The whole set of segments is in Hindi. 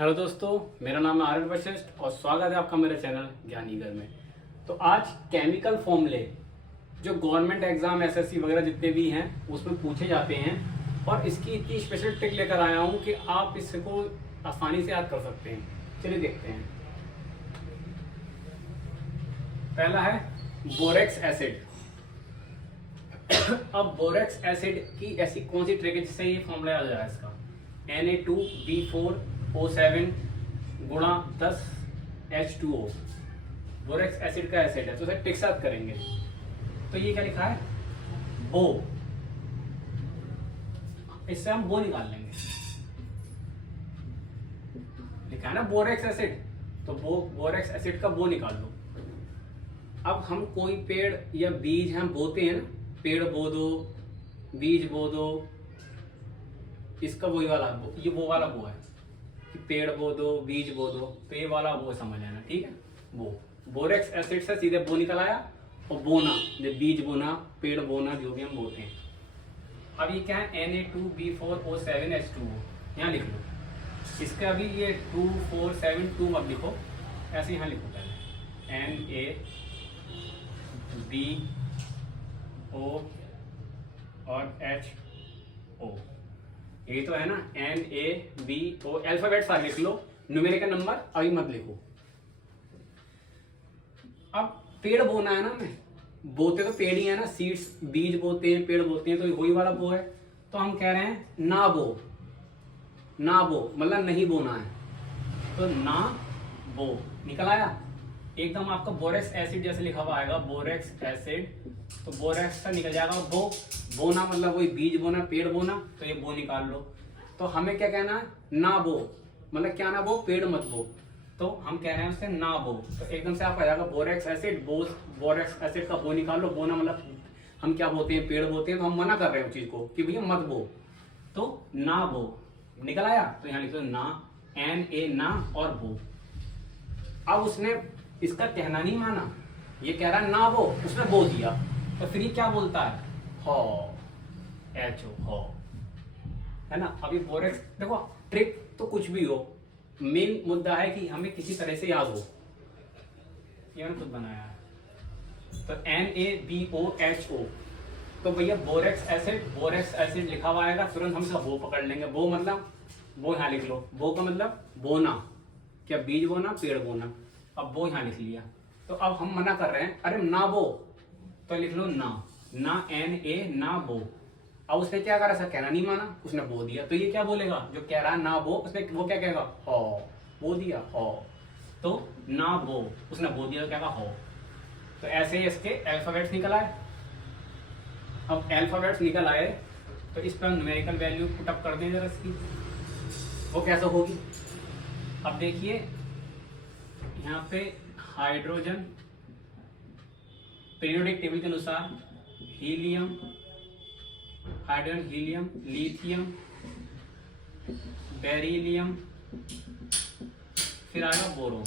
हेलो दोस्तों, मेरा नाम है आर्यन वशिष्ठ और स्वागत है आपका मेरे चैनल ज्ञानीगर में। तो आज केमिकल फॉर्मूले जो गवर्नमेंट एग्जाम एसएससी वगैरह जितने भी हैं उसमें पूछे जाते हैं और इसकी इतनी स्पेशल ट्रिक लेकर आया हूँ कि आप इसको आसानी से याद कर सकते हैं। चलिए देखते हैं। पहला है बोरेक्स एसिड। अब बोरेक्स एसिड की ऐसी कौन सी ट्रिक है जिससे ये फॉर्मूला याद हो जाए इसका? Na2B4O7 गुणा 10 H2O। बोरेक्स एसिड का एसिड है तो इसे ट्रिक साथ करेंगे। तो ये क्या लिखा है? बो। इससे हम बो निकाल लेंगे। लिखा है ना बोरेक्स एसिड, तो बोरेक्स एसिड का बो निकाल लो। अब हम कोई पेड़ या बीज हम बोते हैं ना, पेड़ बो दो, बीज बो दो, इसका वही वाला ये वो वाला बो है कि पेड़ बो दो, बीज बो दो, तो ये वाला बो समझ लेना, ठीक है। बो बोरेक्स एसिड से सीधे बो निकल आया और बोना जो बीज बोना, पेड़ बोना, जो भी हम बोते हैं। अब ये क्या है? Na2B4O7H2O यहाँ लिख लो। इसका अभी ये 2472 मत लिखो, ऐसे यहाँ लिखो पहले NaBO और HO। ये तो है ना NaBO, अल्फाबेट सारे लिख लो, न्यूमेरिकल नंबर अभी मत लिखो। अब पेड़ बोना है ना, हमें बोते तो पेड़ ही है ना, सीड्स बीज बोते हैं, पेड़ बोते हैं, तो वही वाला बो है। तो हम कह रहे हैं ना बो, ना बो मतलब नहीं बोना है, तो ना बो निकल आया एकदम। आपका बोरेक्स एसिड जैसे लिखा हुआ आएगा बोरेक्स एसिड, तो बोरेक्स का निकल जाएगा बो। बोना मतलब वही बीज बोना, पेड़ बोना, तो ये बो निकाल लो। तो हमें क्या कहना है? ना बो मतलब क्या ना बो? पेड़ मत बो। तो हम कह रहे हैं उससे ना बो, तो एकदम से आपको आ जाएगा बोरेक्स एसिड, बोरेक्स एसिड का बो निकाल लो। बोना मतलब हम क्या बोते हैं? पेड़ बोते हैं, तो हम मना कर रहे हैं उस चीज को कि भैया मत बो, तो ना बो निकल आया। तो यहाँ लिख दो ना, Na ना और बो। अब उसने इसका कहना नहीं माना, ये कह रहा है ना बो, उसने बो दिया, तो फिर ये क्या बोलता है? हो, HO हो, है ना। अभी बोरेक्स देखो, ट्रिक तो कुछ भी हो, मेन मुद्दा है कि हमें किसी तरह से याद हो। ये मैंने खुद बनाया है। तो NaBOHO, तो भैया बोरेक्स एसिड लिखा हुआ आएगा, तुरंत हम इसका बो पकड़ लेंगे। बो मतलब वो यहाँ लिख लो, बो का मतलब बोना, क्या बीज बोना, पेड़ बोना। अब वो यहाँ लिख लिया, तो अब हम मना कर रहे हैं, अरे ना बो, तो लिख लो ना, ना Na ना बो। अब उसने क्या करा? ऐसा कहना नहीं माना, उसने बो दिया, तो ये क्या बोलेगा? जो कह रहा है ना बो, उसने वो क्या कहेगा? हो, बो दिया हो, तो ना बो, उसने बो दिया तो क्या कहा? हो। तो ऐसे ही इसके अल्फाबेट्स निकल आए। अब अल्फाबेट्स निकल आए तो इस पर न्यूमेरिकल वैल्यू पुटअप कर दें जरा इसकी, वो कैसे होगी? अब देखिए यहाँ पे हाइड्रोजन पीरियोडिक टेबल के अनुसार helium, hydrogen, helium, lithium, beryllium, फिर आएगा बोरोन।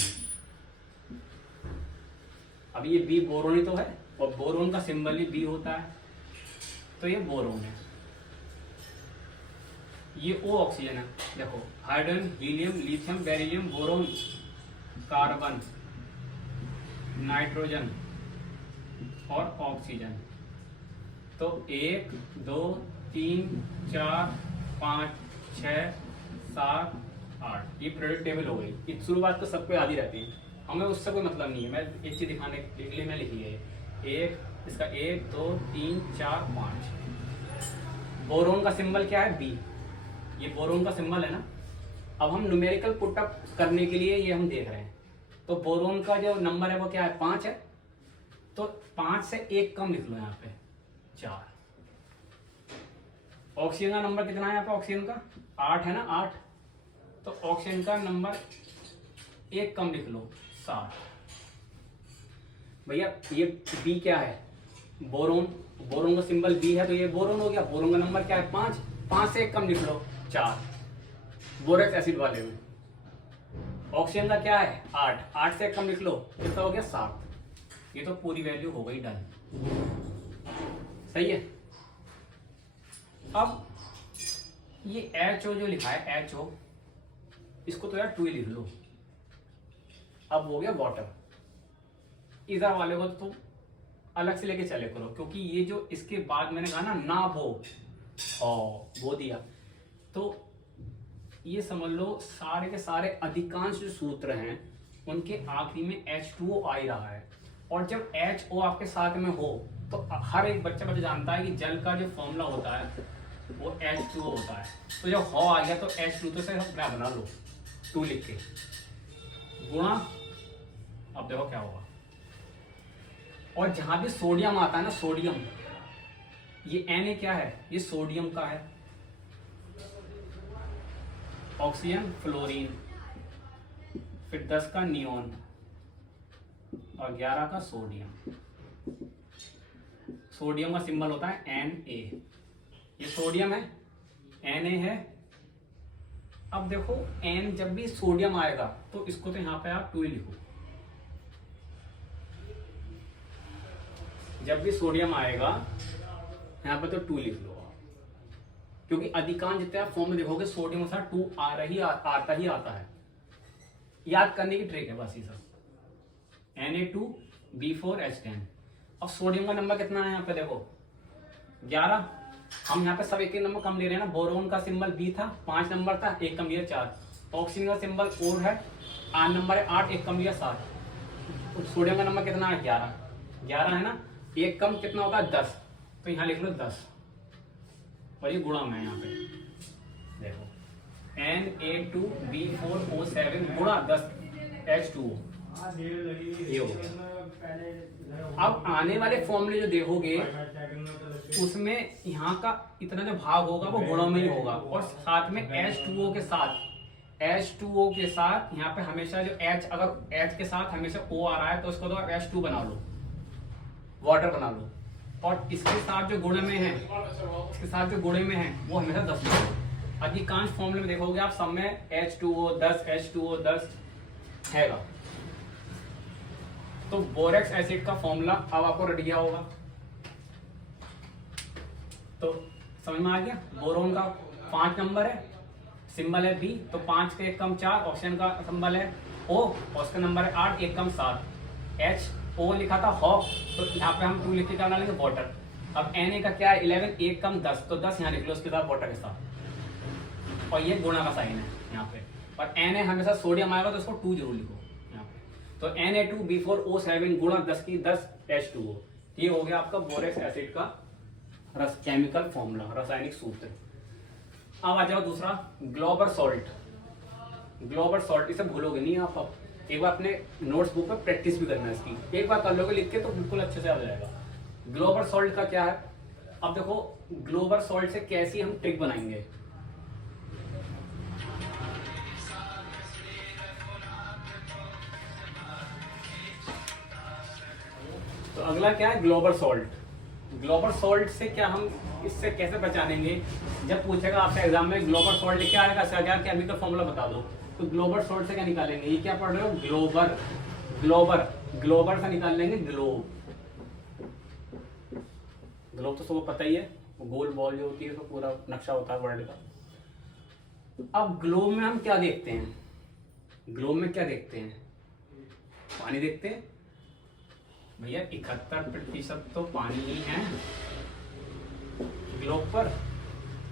अब ये बी बोरोन ही तो है, और बोरोन का सिंबल ही बी होता है, तो ये बोरोन है। ये O ऑक्सीजन है, देखो hydrogen, helium, lithium, beryllium, boron, carbon, nitrogen और ऑक्सीजन। तो 1 2 3 4 5 6 7 8 ये पीरियोडिक टेबल हो गई। ये शुरुआत तो सबको याद ही रहती है, हमें उससे कोई मतलब नहीं है। मैं एक चीज दिखाने के लिए मैं लिखी है एक, इसका 1 2 3 4 5। बोरोन का सिंबल क्या है? बी, ये बोरोन का सिंबल है ना। अब हम न्यूमेरिकल पुटअप करने के लिए ये हम देख रहे हैं, तो बोरोन का जो नंबर है वो क्या है? 5 है, तो 5 से 1 कम लिख लो यहाँ पे 4। ऑक्सीजन का नंबर कितना है यहाँ पे? ऑक्सीजन का 8 है ना, 8, तो ऑक्सीजन का नंबर 1 कम लिख लो 7। भैया ये बी क्या है? बोरोन, बोरोन का सिंबल बी है, तो ये बोरोन हो गया। बोरोन का नंबर क्या है? 5, 5 से 1 कम लिख लो 4 बोरेक्स एसिड वाले में। ऑक्सीजन का क्या है? 8, 8 से 1 कम लिख लो, कितना हो गया? 7। ये तो पूरी वैल्यू हो गई डन, सही है। अब ये HO जो लिखा है HO, इसको तो यार 2 ही लिख लो। अब हो गया वाटर। इधर वाले को तो अलग से लेके चले करो, क्योंकि ये जो इसके बाद मैंने कहा ना बो, बो दिया, तो ये समझ लो सारे के सारे अधिकांश जो सूत्र हैं उनके आखिरी में H2O आ ही रहा है। और जब HO आपके साथ में हो तो हर एक बच्चा जानता है कि जल का जो फॉर्मूला होता है वो H2O होता है। तो जब हो आ गया तो H2 तो से मैं बना लो 2 लिख के गुणा। अब देखो क्या होगा। और जहां भी सोडियम आता है ना, सोडियम, ये Na क्या है, ये सोडियम का है, ऑक्सीजन फ्लोरीन, फिर 10 का नियोन और 11 का सोडियम। सोडियम का सिंबल होता है Na। ये सोडियम है, Na है। अब देखो N जब भी सोडियम आएगा तो इसको तो यहां पे आप 2 ही लिखो। जब भी सोडियम आएगा यहां पे तो 2 लिख लो, क्योंकि अधिकांश जितने आप फॉर्म में देखोगे सोडियम के साथ 2 आता ही आता है। याद करने की ट्रिक है बस ये सब। Na2B4H10। अब सोडियम का नंबर कितना है यहाँ पे देखो 11। हम यहाँ पे सब एक नंबर कम ले रहे हैं ना। बोरोन का सिंबल B था, 5 नंबर था, एक कम लिया 4। ऑक्सीजन का सिंबल O है, 8 नंबर है, 8 एक कम लिया 7। सोडियम का नंबर कितना है 11 है ना, एक कम कितना होता है 10, तो यहाँ लिख लो 10। और ये गुणा में यहाँ पे देखो Na2B4O7 गुणा 10 H2O, ये हो गया। अब आने वाले फॉर्मूले जो देखोगे उसमें यहाँ का इतना जो भाग होगा वो गुणों में ही होगा, और साथ में H2O के साथ यहाँ पे हमेशा जो H, अगर H के साथ हमेशा O आ रहा है तो उसको तो H2 बना लो, वाटर बना लो। और इसके साथ जो गुणे में है, वो हमेशा 10 बना लो। अधिकांश फॉर्मूले में देखोगे आप सब में H2O 10 H2O 10 हैगा। तो बोरेक्स एसिड का फॉर्मूला अब आपको रेडी किया होगा, तो समझ में आ गया। बोरोन का 5 नंबर है, सिंबल है B, तो 5 के 1 कम 4। ऑक्सीजन का सिंबल है O और उसका नंबर है 8, 1 कम 7। HO लिखा था हॉक, तो यहाँ पे हम 2 लिख के क्या डालेंगे वाटर। अब Na का क्या है 11, 1 कम 10, तो 10 यहाँ लिख लो उसके साथ वाटर के साथ, और ये गुणा का साइन है यहाँ पे। और Na हमेशा सोडियम आएगा तो उसको 2 जरूर लिखो यहाँ पे। तो Na2B4O7 गुणा 10 की 10 H2O, ये हो गया आपका बोरेक्स एसिड का केमिकल फॉर्मूला, रासायनिक सूत्र। अब आ जाओ दूसरा ग्लोबर सॉल्ट। ग्लोबर सॉल्ट इसे भूलोगे नहीं आप। अब एक बार अपने नोट्स बुक पर प्रैक्टिस भी करना है इसकी, एक बार कर लोगे लिख के तो बिल्कुल अच्छे से आ जाएगा। ग्लोबर सॉल्ट का क्या है, अब देखो ग्लोबर सॉल्ट से कैसी हम ट्रिक बनाएंगे। तो अगला क्या है ग्लोबर सॉल्ट। ग्लोबर सॉल्ट से क्या हम इससे कैसे पहचानेंगे, जब पूछेगा आपसे एग्जाम में ग्लोबर सॉल्ट लिख के आएगा, इसका क्या केमिकल फॉर्मूला बता दो, तो ग्लोबर सॉल्ट से क्या निकालेंगे, ये क्या पढ़ रहे हो ग्लोबर, ग्लोबर से निकाल लेंगे ग्लोब। ग्लोब तो सबको पता ही है, गोल बॉल जो होती है तो पूरा नक्शा होता है वर्ल्ड का। अब ग्लोब में हम क्या देखते हैं, ग्लोब में क्या देखते हैं, पानी देखते हैं भैया। 71% तो पानी ही है ग्लोब पर,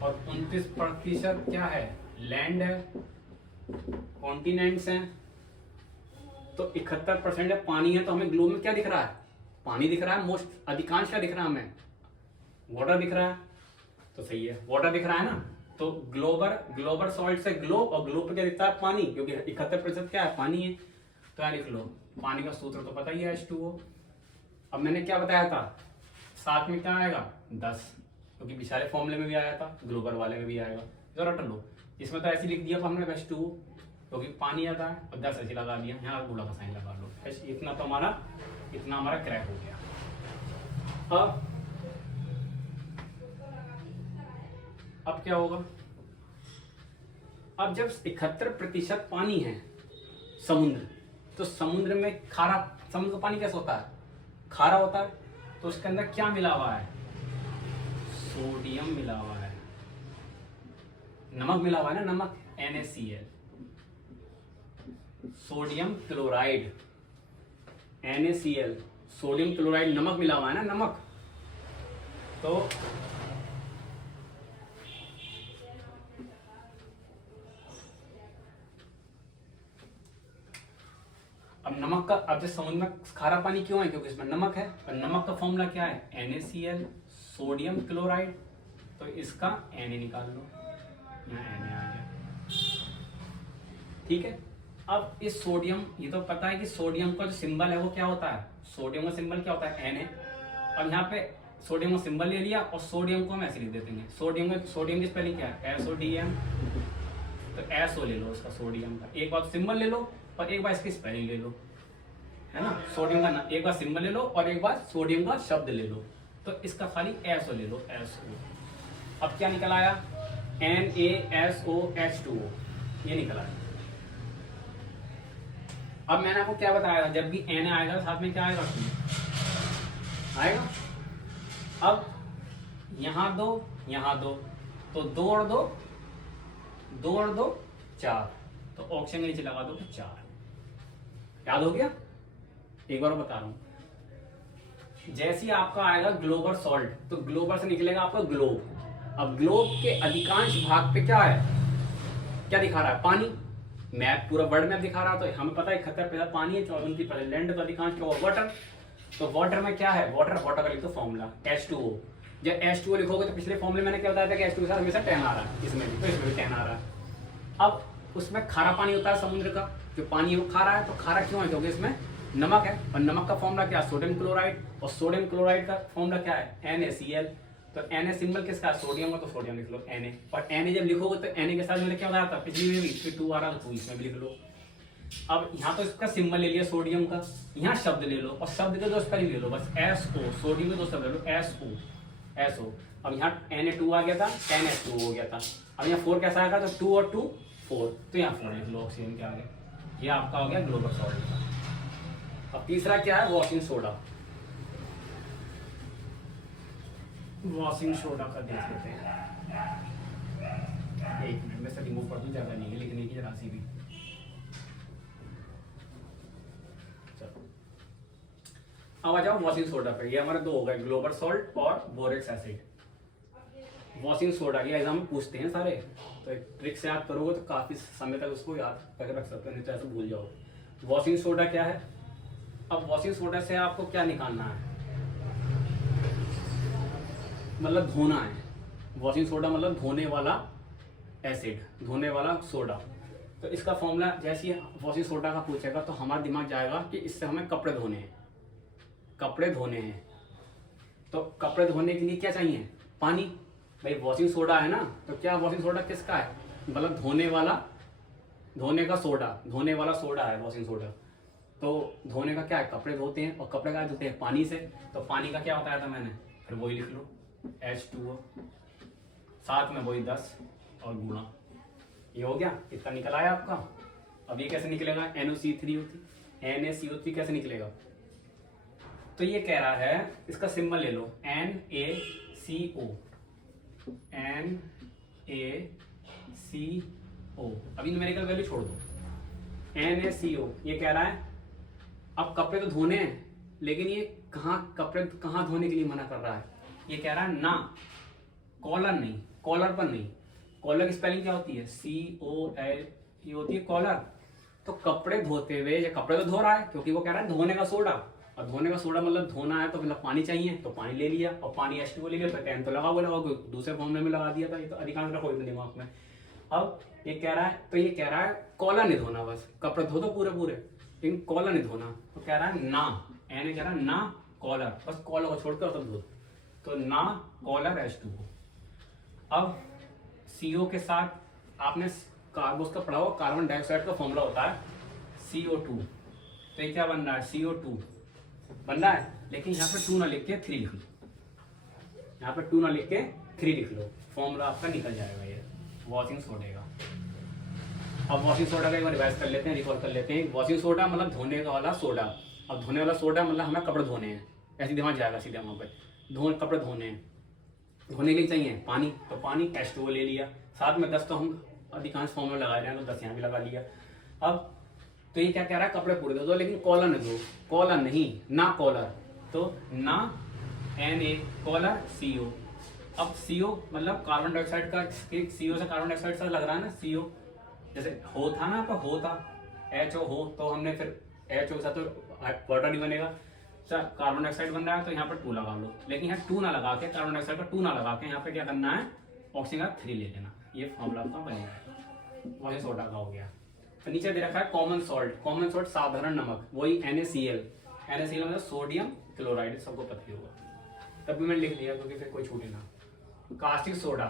और 29% क्या है लैंड है, कॉन्टिनेंट्स हैं। तो 71% पानी है, तो हमें ग्लोब में क्या दिख रहा है, पानी दिख रहा है। मोस्ट अधिकांश क्या दिख रहा है हमें, वाटर दिख रहा है। तो सही है, वाटर दिख रहा है ना। तो ग्लोबर सॉल्ट से ग्लोब, और ग्लोब पे क्या दिखता है पानी, क्योंकि 71% क्या है पानी है। तो यहाँ लिख लो, पानी का सूत्र तो पता ही है H2O। अब मैंने क्या बताया था, साथ में क्या आएगा 10, क्योंकि पिछले फॉर्मूले में भी आया था, ग्लोबल वाले में भी आएगा। जरा रट लो, इसमें तो ऐसे लिख दिया हमने H2O, क्योंकि पानी आता है, और 10 ऐसे लगा दिया, यहाँ गुणा का साइन लगा लो। इतना हमारा क्रैक हो गया। अब क्या होगा, अब जब 71% पानी है समुद्र, तो समुद्र में समुद्र का पानी कैसा होता है, खारा होता है। तो उसके अंदर क्या मिला हुआ है, सोडियम मिला हुआ है, नमक मिला हुआ है ना, नमक NaCl। Sodium chloride, NaCl, sodium chloride, नमक मिला हुआ है ना, नमक। तो अब नमक का, अब जैसे समुद्र में खारा पानी क्यों है, क्योंकि इसमें नमक है, और नमक का फॉर्मूला क्या है, NaCl, सोडियम क्लोराइड। तो इसका Na निकाल लो, यहाँ Na आ गया, ठीक है। अब इस सोडियम, ये तो पता है कि सोडियम का जो सिंबल है वो क्या होता है, सोडियम का सिंबल क्या होता है, Na। अब यहाँ पे सोडियम का सिंबल ले लिया और सोडियम को हम ऐसे लिख देते हैं। सोडियम की स्पेलिंग क्या है, SODM। तो SO ले लो उसका, सोडियम का एक बार सिंबल ले लो और एक बार इसकी स्पेलिंग ले लो, है ना। सोडियम का एक बार सिंबल ले लो और एक बार सोडियम का शब्द ले लो। तो इसका खाली SO ले लो, SO। अब क्या निकल आया, NaSOH2O, ये निकल आया। अब मैंने आपको क्या बताया था, जब भी Na आएगा साथ में क्या आएगा, आएगा। अब यहाँ दो, यहाँ दो, तो 2 और 2, 2 और 2 4, तो ऑप्शन के नीचे लगा दो 4। याद हो गया, एक बार बता रहा हूं। जैसे ही आपका आएगा ग्लोबल सॉल्ट, तो ग्लोबल से निकलेगा आपका ग्लोब। अब ग्लोब के अधिकांश भाग पे क्या है, क्या दिखा रहा है, पानी। मैप, पूरा वर्ल्ड मैप दिखा रहा है, तो हमें पता है 71% पानी है, 54% लैंड, तो अधिकांश क्या हुआ, वाटर। तो वाटर में क्या है, वाटर का लिख दो फॉर्मूला H2O। जब H2O लिखोगे तो पिछले फॉर्मूले मैंने क्या बताया था कि H2O के साथ हमेशा 10 आ रहा है, इसमें भी, तो इसमें भी 10 आ रहा है। अब उसमें खारा पानी होता है समुद्र का, जो पानी है वो खारा है। तो खारा क्यों है, क्योंकि इसमें नमक है, और नमक का फॉर्मूला क्या है, सोडियम क्लोराइड, और सोडियम क्लोराइड का फॉर्मूला क्या है, NaCl। तो Na सिंबल किसका है, सोडियम का, तो सोडियम लिख लो Na। और Na जब लिखोगे तो Na के साथ मैंने क्या बताया था, पिछली में भी 2 आ रहा तो 2 इसमें भी लिख लो। अब यहाँ तो इसका सिंबल ले लिया सोडियम का, यहाँ शब्द ले लो, और शब्द के 2 स्पेलिंग ले लो बस, SO, सोडियम के 2 शब्द ले लो, SO। अब यहाँ Na2 आ गया था, NH2 हो गया था। अब यहाँ 4 कैसा आएगा, तो 2 और 2 4, तो यहाँ 4 लिख लो ऑक्सीजन के आगे। ये आपका हो गया ग्लोबल सॉल्ट का। अब तीसरा क्या है, वॉशिंग सोडा। वॉशिंग सोडा का देख लेते हैं, 1 मिनट में से रिमूव कर दूं, ज्यादा नहीं है लिखने की जरा सी भी। अब आ जाओ वॉशिंग सोडा पे। ये हमारे 2 हो गए, ग्लोबल सॉल्ट और बोरेक्स एसिड। वॉशिंग सोडा ये एग्जाम में पूछते हैं सारे, तो एक ट्रिक से याद करोगे तो काफी समय तक उसको याद करके रख सकते हो, नहीं तो ऐसे भूल जाओ। वॉशिंग सोडा क्या है, अब वॉशिंग सोडा से आपको क्या निकालना है, मतलब धोना है। वॉशिंग सोडा मतलब धोने वाला एसिड, धोने वाला सोडा। तो इसका फॉर्मूला जैसे ही वॉशिंग सोडा का पूछेगा तो हमारा दिमाग जाएगा कि इससे हमें कपड़े धोने हैं, कपड़े धोने हैं। तो कपड़े धोने के लिए क्या चाहिए, पानी। भाई वॉशिंग सोडा है ना, तो क्या वॉशिंग सोडा किसका है, मतलब धोने वाला, धोने का सोडा, धोने वाला सोडा है वॉशिंग सोडा। तो धोने का क्या है, कपड़े धोते हैं, और कपड़े का धोते हैं पानी से। तो पानी का क्या बताया था मैंने, फिर वही लिख लो H2O, साथ में वही 10 और गुणा, ये हो गया। इतना निकल आया आपका। अब ये कैसे निकलेगा, NaCO3 कैसे निकलेगा, तो ये कह रहा है, इसका सिंबल ले लो NaCO, NaCO। अभी न्यूमेरिकल वैल्यू छोड़ दो, NaCO। ये कह रहा है अब कपड़े तो धोने हैं, लेकिन ये कपड़े कहाँ धोने के लिए मना कर रहा है, ये कह रहा है ना कॉलर नहीं, कॉलर पर नहीं। कॉलर की स्पेलिंग क्या होती है, COL, ये होती है कॉलर। तो कपड़े धोते हुए, ये कपड़े तो धो रहा है क्योंकि वो कह रहा है धोने का सोडा, और धोने का सोडा मतलब धोना है, तो मतलब पानी चाहिए, तो पानी ले लिया, और पानी H2O ले लिया, तो 10 तो लगा हुआ लगा, दूसरे फॉर्मूले में लगा दिया था। ये तो अधिकांश रखो इतने दिमाग में। अब ये कह रहा है, तो ये कह रहा है कॉलर नहीं धोना, बस कपड़े धो दो पूरे पूरे, लेकिन कॉलर नहीं धोना। तो कह रहा है ना, एन कह रहा है ना कॉलर, बस कॉलर को छोड़कर सब धो, तो ना कॉलर H2O। अब CO के साथ आपने उसका पढ़ा हुआ, कार्बन डाइऑक्साइड का फॉर्मूला होता है CO2। तो ये क्या बन रहा है, CO2 बन रहा है, लेकिन यहाँ पे 2 ना लिख के 3 लिख लो, यहाँ पे 2 ना लिख के 3 लिख लो, फॉर्मूला आपका निकल जाएगा ये वॉशिंग सोडे का। अब वॉशिंग सोडा का एक बार रिवाइज कर लेते हैं, रिकॉल कर लेते हैं। वॉशिंग सोडा मतलब धोने वाला सोडा। अब धोने वाला सोडा मतलब हमें कपड़े धोने हैं, ऐसे दिमाग जाएगा सीधे वहाँ पे, कपड़े धोने हैं, धोने के लिए चाहिए पानी, तो पानी H2O ले लिया, साथ में 10 तो हम अधिकांश फॉर्मूला लगा रहे हैं, तो 10 यहाँ भी लगा लिया। अब तो ये क्या कह रहा है, कपड़े पूरे दो, लेकिन कॉलर न दो, कॉलर नहीं, ना कॉलर, तो ना Na कॉलर CO। अब CO मतलब कार्बन डाइऑक्साइड का, CO से कार्बन डाइऑक्साइड से लग रहा है ना CO, जैसे हो था ना आपका, हो था HO हो, तो हमने फिर HO के साथ तो वाटर नहीं बनेगा, सर कार्बन डाइऑक्साइड बन रहा है तो यहाँ पर 2 लगा लो, लेकिन यहाँ 2 ना लगा के, कार्बन डाइऑक्साइड का 2 ना लगा के, यहाँ पे क्या करना है, ऑक्सीजन का 3 ले लेना। ये फॉर्मूला आपका बनेगा, वही सोडा का हो गया। तो नीचे दे रखा है कॉमन सॉल्ट, कॉमन सॉल्ट साधारण नमक, वही NaCl, NaCl मतलब सोडियम क्लोराइड, सबको पता ही होगा, तभी मैंने लिख दिया क्योंकि फिर कोई छूटे ना। कास्टिक सोडा,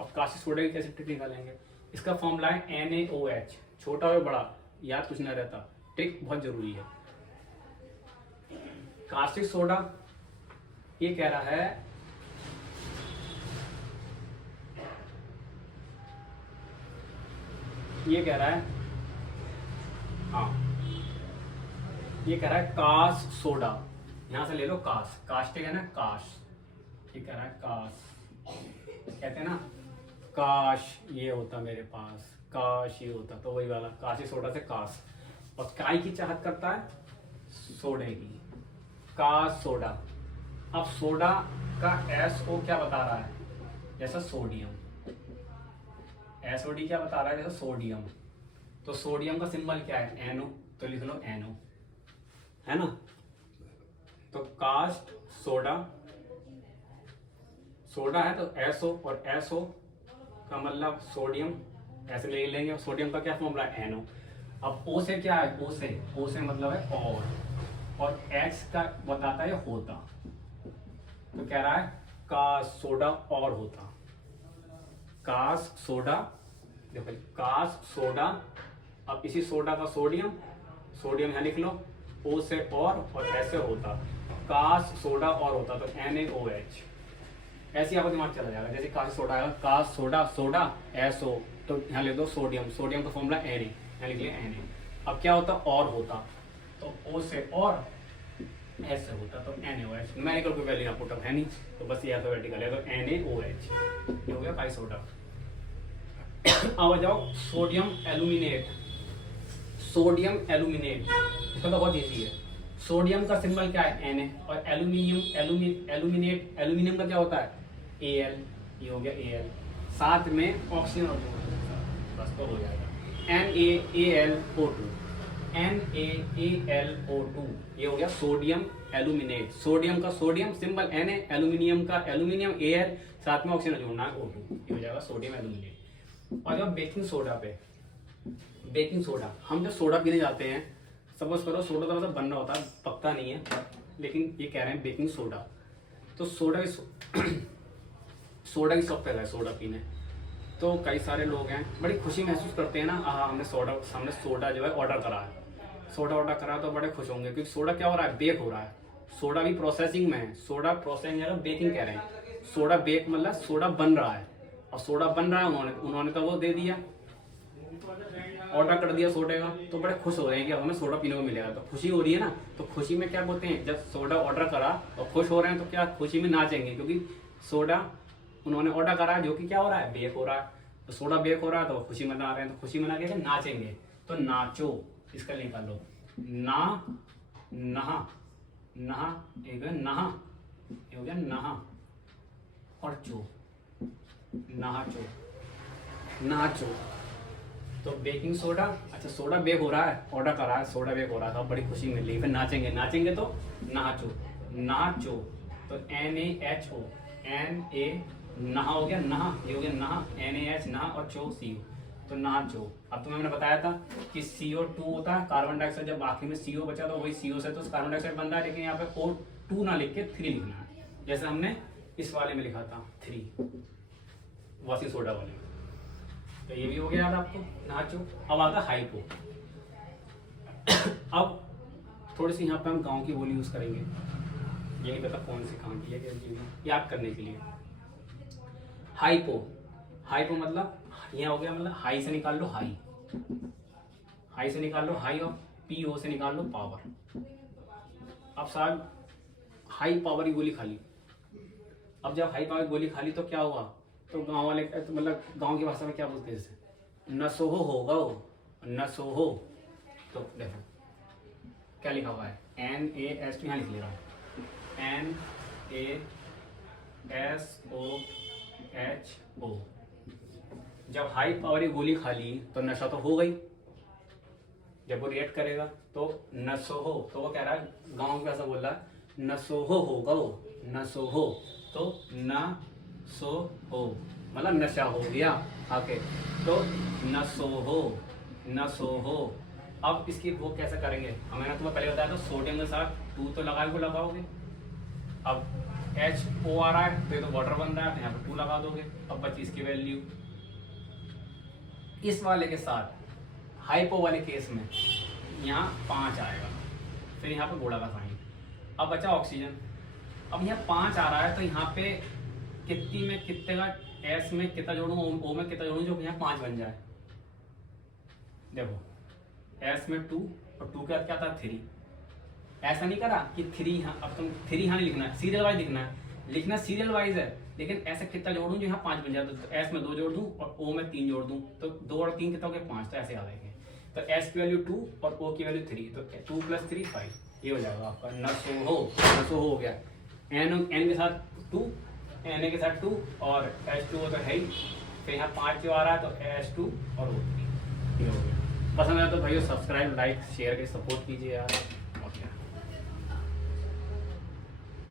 अब कास्टिक सोडा की कैसे ट्रिक निकालेंगे, इसका फॉर्मूला है NaOH, छोटा और बड़ा याद कुछ ना रहता, ट्रिक बहुत जरूरी है। कास्टिक सोडा ये कह रहा है हाँ, ये कह रहा है कास सोडा, यहां से ले लो कास, कास्टिक है ना काश, ये कह रहा है काश, कहते हैं ना काश ये होता मेरे पास, काश ये होता, तो वही वाला काशी सोडा से काश। और काय की चाहत करता है, सोडे की, काश सोडा। अब सोडा का SO क्या बता रहा है, जैसा सोडियम, SOD क्या बता रहा है, जैसा सोडियम, तो सोडियम का सिंबल क्या है, NO, तो लिख लो NO, है ना। तो कास्ट सोडा, सोडा है तो SO, और SO का मतलब सोडियम, ऐसे ले लेंगे, सोडियम का क्या फॉर्मूला है, NO। अब O से क्या है, O से मतलब है और H का बताता है होता, तो कह रहा है कास सोडा और होता, कास सोडा, देखो कास सोडा, अब इसी सोडा का सोडियम, सोडियम यहाँ लिख लो, O से और ऐसे होता, कास सोडा और होता, तो NaOH। ऐसे आपका दिमाग चला जाएगा, जैसे काश सोडा आएगा, काश सोडा, सोडा SO, तो यहाँ लिख दो सोडियम, सोडियम का फॉर्मूला Na, यहाँ लिख लिया Na। अब क्या होता, और होता, तो O से और ऐसे होता, तो NaOH, न्यूमेरिकल कोई वैल्यू यहाँ पुटअप है नहीं, तो बस ये अल्फाबेटिकल है, तो NaOH, ये हो गया काई सोडा। अब आ जाओ सोडियम एल्यूमिनेट, सोडियम एल्यूमिनेट, इसका तो बहुत इजी है, सोडियम का सिंबल क्या है, Na, और एल्यूमिनेट, एल्यूमिनियम का क्या होता है, Al, ये हो गया Al, साथ में ऑक्सीजन और बस तो हो जाएगा, NaAlO2, NaAlO2, ये हो गया सोडियम एल्यूमिनेट, सोडियम का सोडियम सिंबल Na, एल्यूमिनियम का एल्यूमिनियम Al, साथ में ऑक्सीजन जोड़ना है O2, ये हो जाएगा सोडियम एल्यूमिनेट। और जब बेकिंग सोडा पे, बेकिंग सोडा, हम जब सोडा पीने जाते हैं, सपोज करो सोडा तो मतलब बन रहा होता है, पकता नहीं है, लेकिन ये कह रहे हैं बेकिंग सोडा, तो सोडा की शौक पैदा है सोडा पीने, तो कई सारे लोग हैं बड़ी खुशी महसूस करते हैं ना, हमने सोडा जो है ऑर्डर करा है, सोडा ऑर्डर करा तो बड़े खुश होंगे, क्योंकि सोडा क्या हो रहा है, बेक हो रहा है, सोडा भी प्रोसेसिंग में है, सोडा प्रोसेसिंग है, बेकिंग कह रहे हैं, सोडा बेक मतलब सोडा बन रहा है, और सोडा बन रहा है, उन्होंने तो वो दे दिया, ऑर्डर कर दिया सोडे का, तो बड़े खुश हो रहे हैं कि अब हमें सोडा पीने को मिलेगा, तो खुशी हो रही है ना, तो खुशी में क्या बोलते हैं, जब सोडा ऑर्डर करा और खुश हो रहे हैं, तो क्या खुशी में नाचेंगे, क्योंकि सोडा उन्होंने ऑर्डर करा जो कि क्या हो रहा है, बेक हो रहा है, तो सोडा बेक हो रहा है, तो खुशी मना रहे हैं, तो खुशी मना के नाचेंगे, तो नाचो, इसका निकालो, ना नहा, नहा एक नहा, ये हो गया नहा, और चो, नहाचो, नाचो, तो बेकिंग सोडा, अच्छा सोडा बेक हो रहा है, ऑर्डर करा है, सोडा बेक हो रहा था, बड़ी खुशी मिल रही, फिर नाचेंगे, नाचेंगे तो नाचो, नाचो, तो NaHO, नहा हो गया, नहा, ये हो गया नहा, NaH नहा, और CO, तो नाचो। अब तुम्हें मैंने बताया था कि CO2 होता है, कार्बन डाइऑक्साइड, जब आखिर में CO बचा तो वही CO से तो कार्बन डाइऑक्साइड बन रहा है, लेकिन यहाँ पे O2 ना लिख के 3 लिखना है, जैसे हमने इस वाले में लिखा था 3, वासी सोडा वाले में, तो ये भी हो गया याद आपको, नाचो। अब आता हाइपो, अब थोड़ी सी यहाँ पे हम गांव की बोली यूज करेंगे, ये नहीं पता कौन सी कहाँ की है, याद करने के लिए। हाइपो, हाइपो मतलब यहाँ हो गया, मतलब हाई से निकाल लो हाई, हाई से निकाल लो हाई, और PO से निकाल लो पावर। अब साहब हाई पावर की गोली खाली, अब जब हाई पावर की गोली खाली तो क्या हुआ, तो गांव वाले मतलब गांव की भाषा में क्या बोलते हैं, जैसे न सोहो होगा, न सोहो, तो देखो क्या लिखा हुआ है, NaS2 यहाँ लिख ले रहा हूँ, NaSOHO। जब हाई पावर की गोली खा ली तो नशा तो हो गई, जब वो रिएक्ट करेगा तो नशो हो, तो वो कह रहा है गाँव में कैसा बोल रहा है, नशोहो होगा वो, नशोहो, तो नशोहो मतलब नशा हो गया आके, तो नशोहो, नशोहो। अब इसकी वो कैसे करेंगे, मैंने तुम्हें पहले बताया था सोडियम के साथ 2 तो लगाओगे, अब HO आ रहा है तो ये तो वाटर बन रहा है, तो यहाँ पे 2 लगा दोगे। अब बची इसकी वैल्यू, इस वाले के साथ हाइपो वाले केस में यहाँ 5 आएगा, फिर यहाँ पे घोड़ा का साइन। अब बचा ऑक्सीजन, अब यहाँ 5 आ रहा है तो यहाँ पे कितनी में कितने का, S में कितना जोड़ूँ, O में कितना जोड़ूँ जो यहाँ 5 बन जाए। देखो S में 2 और 2 के बाद क्या था 3, ऐसा नहीं करा कि 3 यहाँ, अब तुम 3 यहाँ नहीं लिखना है, सीरियल वाइज लिखना सीरियल वाइज है, लेकिन ऐसे कितना जोड़ दूं जो यहाँ 5 बन जाए, तो S में 2 जोड़ दूं और O में 3 जोड़ दूं, तो 2 और 3 कितना हो गया 5, तो ऐसे याद आएंगे। तो S की वैल्यू 2 और O की वैल्यू 3, तो 2 + 3 5, ये हो जाएगा आपका नशोहो हो गया। N के साथ 2, Na के साथ 2 और H2O तो है ही, फिर यहाँ 5 जो आ रहा है तो H2 और O3, ये हो गया। पसंद आया तो भाइयों सब्सक्राइब, लाइक, शेयर के सपोर्ट कीजिए यार। ओके।